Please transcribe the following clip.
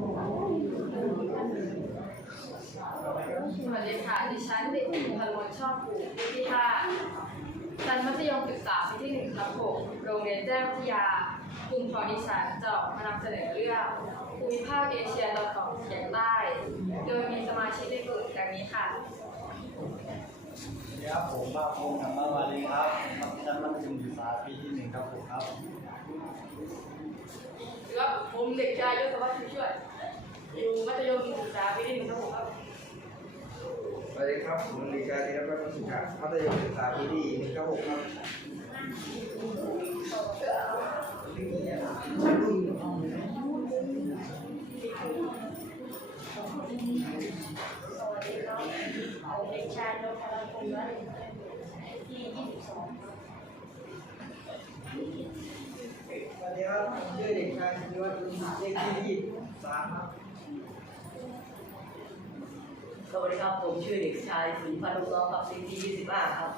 สวัสดีค่ะ ดิฉันเด็กหญิงพลมนชอบผูปีที่ห้าชั้นมัธยมศึกษาปีที่หนึ่งทับหกโรงเรียนแจ้งวิทยากลุ่มของดิฉันจะมานำเสนอเรื่องภูมิภาคเอเชียตะวันออกเฉียงใต้ โดยมีสมาชิกในกลุ่มดังนี้ค่ะครับผมภาคภูมิธรรมวารีครับชั้นมัธยมศึกษาปีที่หนึ่งครับผมครับ ครับ ผมเด็กชายยศวัฒน์ชูช่วย อยู่มัธยมศึกษาปีที่หนึ่งทับหกครับสวัสดีครับผมลีกาธีรพัฒน์สุขะมัธยมศึกษาปีที่หนึ่งครับผมครับ สวัสดีครับผมเด็กชายนพรัตน์พงษ์รัตน์ สวัสดีครับผมชื่อเด็กชายชิวัฒน์ลุนเลขที่ยี่สามครับสวัสดีครับผมชื่อเด็กชายสุนทรนุเคราะห์ครับเลขที่ยี่สิบห้าครับ